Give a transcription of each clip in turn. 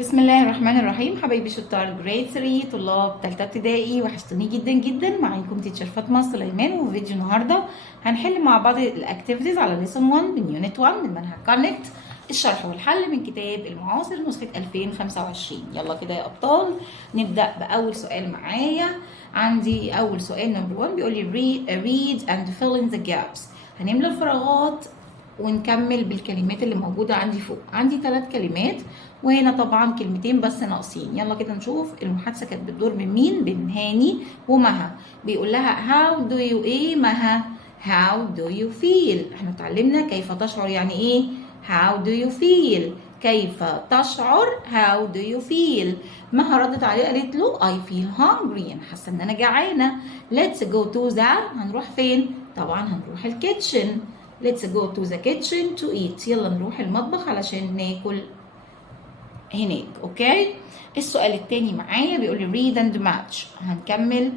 بسم الله الرحمن الرحيم. حبايبي شطار جريد 3 طلاب ثالثه ابتدائي، وحشتوني جدا جدا. معاكم تيتشر فاطمه سليمان، وفي فيديو النهارده هنحل مع بعض الاكتيفيتيز على ليسون 1 من يونت 1 من منهج كونكت، الشرح والحل من كتاب المعاصر نسخه 2025. يلا كده يا ابطال نبدا باول سؤال معايا. عندي اول سؤال نمبر 1 بيقول لي read and fill in the gaps. هنملى الفراغات ونكمل بالكلمات اللي موجوده عندي فوق. عندي 3 كلمات وهنا طبعا كلمتين بس ناقصين. يلا كده نشوف المحادثه كانت بتدور من مين؟ بين هاني ومها. بيقول لها how do you ايه مها؟ how do you feel. احنا اتعلمنا كيف تشعر يعني ايه how do you feel، كيف تشعر how do you feel. مها ردت عليه قالت له I feel hungry، انا حاسه ان انا جعانه. let's go to the، هنروح فين؟ طبعا هنروح الكيتشن. let's go to the kitchen to eat، يلا نروح المطبخ علشان ناكل هناك. اوكي. السؤال التاني معايا بيقول لي read and match. هنكمل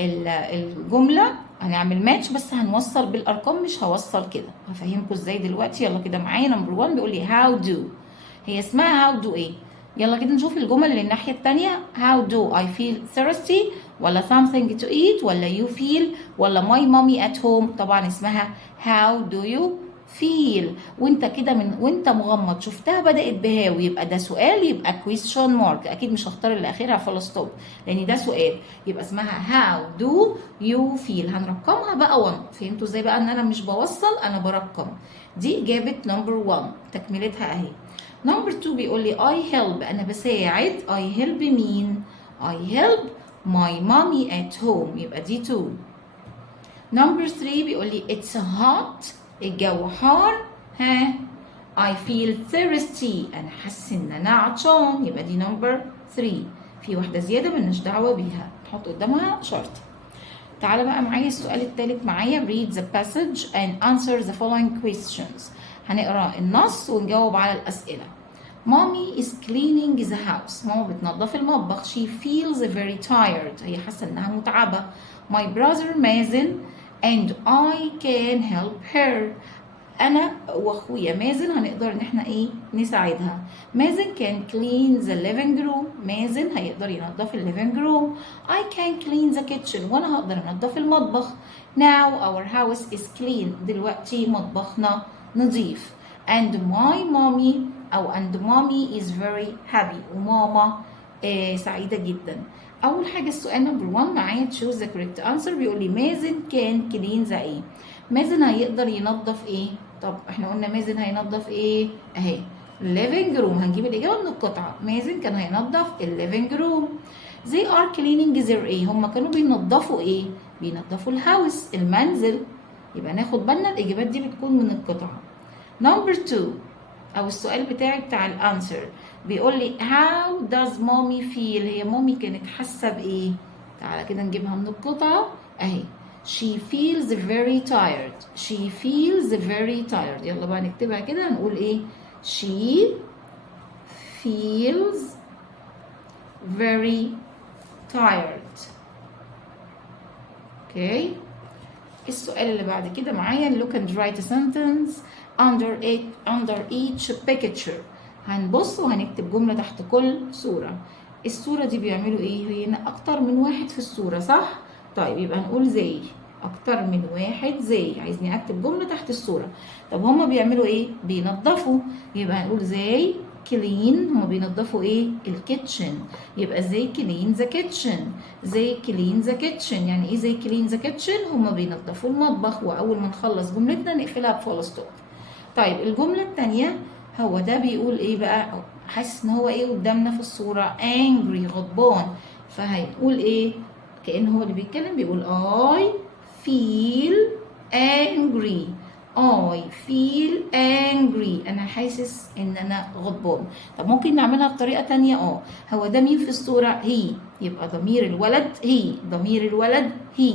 الجمله، هنعمل ماتش بس هنوصل بالارقام، مش هوصل كده. هفهمكم ازاي دلوقتي. يلا كده معايا نمبر 1 بيقول لي how do، هي اسمها how do ايه. يلا كده نشوف الجمل اللي الناحيه التانيه. how do I feel thirsty، ولا something to eat، ولا you feel، ولا my mommy at home. طبعا اسمها how do you feel. وانت كده وانت مغمض شفتها بدأت بهاو، يبقى ده سؤال، يبقى question mark. اكيد مش هختار اللي اخرها فول ستوب لان ده سؤال، يبقى اسمها how do you feel. هنرقمها بقى 1. فهمتوا ازاي بقى ان انا مش بوصل، انا برقم. دي اجابة نمبر 1، تكملتها اهي. نمبر 2 بيقول لي I help، انا بساعد. I help مين؟ I help my mommy at home، يبقى دي 2. نمبر 3 بيقول لي it's hot، الجو حار. ها I feel thirsty، انا حاسس ان انا عطشان، يبقى دي نمبر 3. في واحده زياده مالناش دعوه بيها، نحط قدامها شرط. تعالى بقى معايا السؤال الثالث معايا. read the passage and answer the following questions. هنقرا النص ونجاوب على الاسئله. Mommy is cleaning the house، ماما بتنظف المطبخ. She feels very tired، هي حاسه انها متعبه. My brother مازن and I can help her، انا واخويا مازن هنقدر ان احنا ايه نساعدها. مازن can clean the living room، مازن هيقدر ينظف الليفينج روم. I can clean the kitchen، وانا هقدر انظف المطبخ. Now our house is clean، دلوقتي مطبخنا نظيف. and mommy is very happy، وماما سعيدة جدا. أول حاجة السؤال نمبر 1 معايا choose the correct answer. بيقول لي مازن can clean the ايه؟ مازن هيقدر ينظف ايه؟ طب احنا قلنا مازن هينظف ايه؟ اهي living room، هنجيب الإجابة من القطعة. مازن كان هينظف الليفينج روم. they are cleaning their ايه؟ هم كانوا بينظفوا ايه؟ بينظفوا الهاوس، المنزل. يبقى ناخد بالنا الإجابات دي بتكون من القطعة. نمبر 2 او السؤال بتاعي بتاع الانسر بيقول لي how does mommy feel، هي مامي كانت حاسه بايه؟ تعالى كده نجيبها من القطعه اهي. she feels very tired، she feels very tired. يلا بقى نكتبها كده، هنقول ايه؟ she feels very tired. اوكي. السؤال اللي بعد كده معايا look and write a sentence under each picture. هنبص وهنكتب جملة تحت كل صورة. الصورة دي بيعملوا ايه؟ هي اكتر من واحد في الصورة صح؟ طيب يبقى نقول زي، اكتر من واحد زي. عايزني اكتب جملة تحت الصورة. طب هما بيعملوا ايه؟ بينظفوا، يبقى هنقول زي كلين، هما بينظفوا ايه؟ الكيتشن. يبقى زي كلين ذا كيتشن، زي كلين ذا كيتشن. يعني ايه زي كلين ذا كيتشن؟ هما بينظفوا المطبخ. واول ما نخلص جملتنا نقفلها بفول ستوب. طيب الجمله الثانيه هو ده بيقول ايه بقى؟ حاسس ان هو ايه قدامنا في الصوره؟ angry، غضبان. فهيقول ايه؟ كأن هو اللي بيتكلم، بيقول I feel angry، I feel angry، أنا حاسس إن أنا غضبان. طب ممكن نعملها بطريقة تانية. هو ده مين في الصورة؟ هي، يبقى ضمير الولد هي، ضمير الولد هي.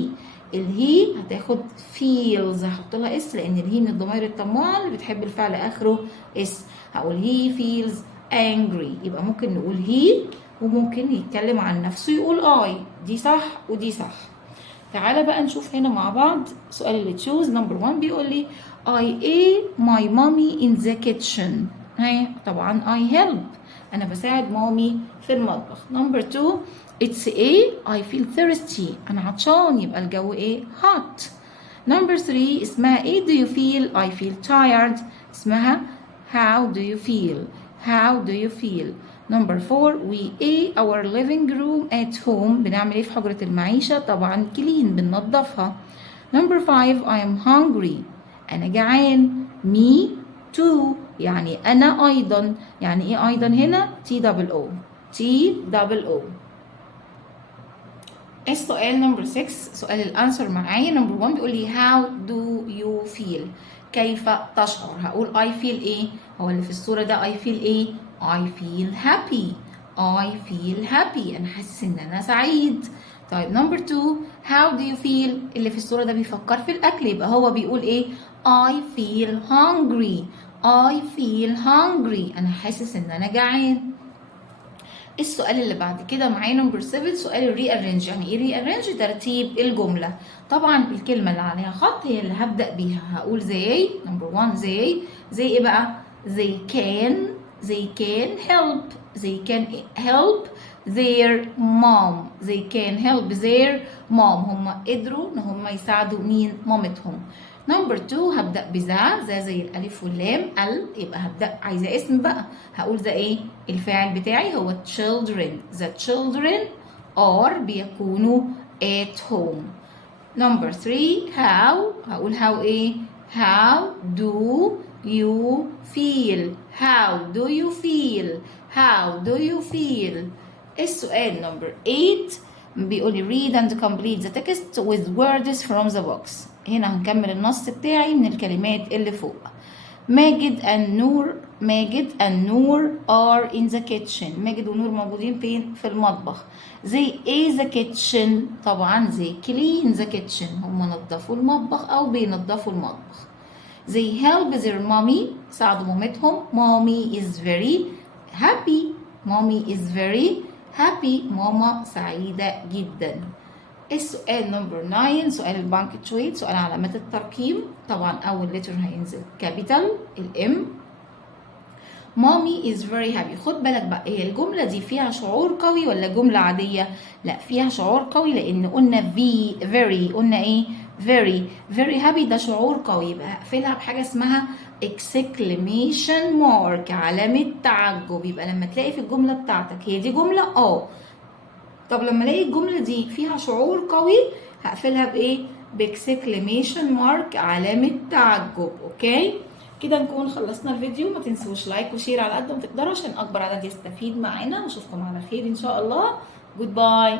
الهي هتاخد feels، هحط لها اس لأن الهي من الضمائر الطماعة اللي بتحب الفعل آخره اس. هقول he feels angry، يبقى ممكن نقول he، وممكن يتكلم عن نفسه يقول I. دي صح ودي صح. تعالى بقى نشوف هنا مع بعض سؤال اللي تشوز نمبر 1 بيقول لي I aid my mommy in the kitchen. هاي طبعا I help، أنا بساعد مامي في المطبخ. نمبر 2 it's ايه I feel thirsty أنا عطشان يبقى الجو ايه hot. نمبر 3 اسمها ايه do you feel I feel tired اسمها how do you feel how do you feel. نمبر 4 we ايه our living room at home بنعمل ايه في حجرة المعيشة طبعا clean بننضفها. نمبر 5 I am hungry أنا جعان. me too يعني أنا أيضا. يعني إيه أيضا هنا؟ T double O T double O. السؤال نمبر 6 سؤال الأنسر معايا. نمبر 1 بيقول لي how do you feel كيف تشعر. هقول I feel إيه؟ هو اللي في الصورة ده I feel إيه؟ I feel happy I feel happy أنا حاسس إن أنا سعيد. طيب نمبر 2 how do you feel اللي في الصورة ده بيفكر في الأكل يبقى هو بيقول إيه؟ I feel hungry I feel hungry أنا حاسس إن أنا جعان. السؤال اللي بعد كده معايا نمبر 7 سؤال الري ارينج. يعني ايه ري ارينج؟ ترتيب الجمله. طبعا الكلمه اللي عليها خط هي اللي هبدا بيها. هقول زي نمبر 1 زي ايه بقى؟ they can help they can help their mom they can help their mom هم قدروا ان هم يساعدوا مين؟ مامتهم. نمبر 2 هبدأ بذا زي الألف واللام يبقى هبدأ عايزة اسم بقى. هقول ذا ايه؟ الفاعل بتاعي هو children the children are بيكونوا at home. نمبر 3 how هقول how ايه؟ how do you feel how do you feel how do you feel. السؤال نمبر 8 بيقول لي read and complete the text with words from the box. هنا هنكمل النص بتاعي من الكلمات اللي فوق. ماجد and نور are in the kitchen. ماجد ونور موجودين فين؟ في المطبخ. they a the kitchen طبعا they clean the kitchen هم نظفوا المطبخ أو بينظفوا المطبخ. they help their mommy ساعدوا مامتهم. mommy is very happy ماما سعيدة جدا. السؤال نمبر 9 سؤال البانكتشويت سؤال علامات الترقيم. طبعا أول لتر هينزل كابيتال الام. mommy is very happy. خد بالك بقى هي الجملة دي فيها شعور قوي ولا جملة عادية؟ لا فيها شعور قوي لأن قلنا very قلنا إيه؟ very happy ده شعور قوي يبقى هقفلها بحاجة اسمها exclamation mark علامة تعجب. يبقى لما تلاقي في الجملة بتاعتك هي دي جملة طب لما الاقي الجملة دي فيها شعور قوي هقفلها بايه؟ باكسكليميشن مارك علامة تعجب. اوكي كده نكون خلصنا الفيديو. ما تنسوش لايك وشير على قد ما تقدروا عشان اكبر عدد يستفيد معانا. واشوفكم على خير ان شاء الله. جود باي.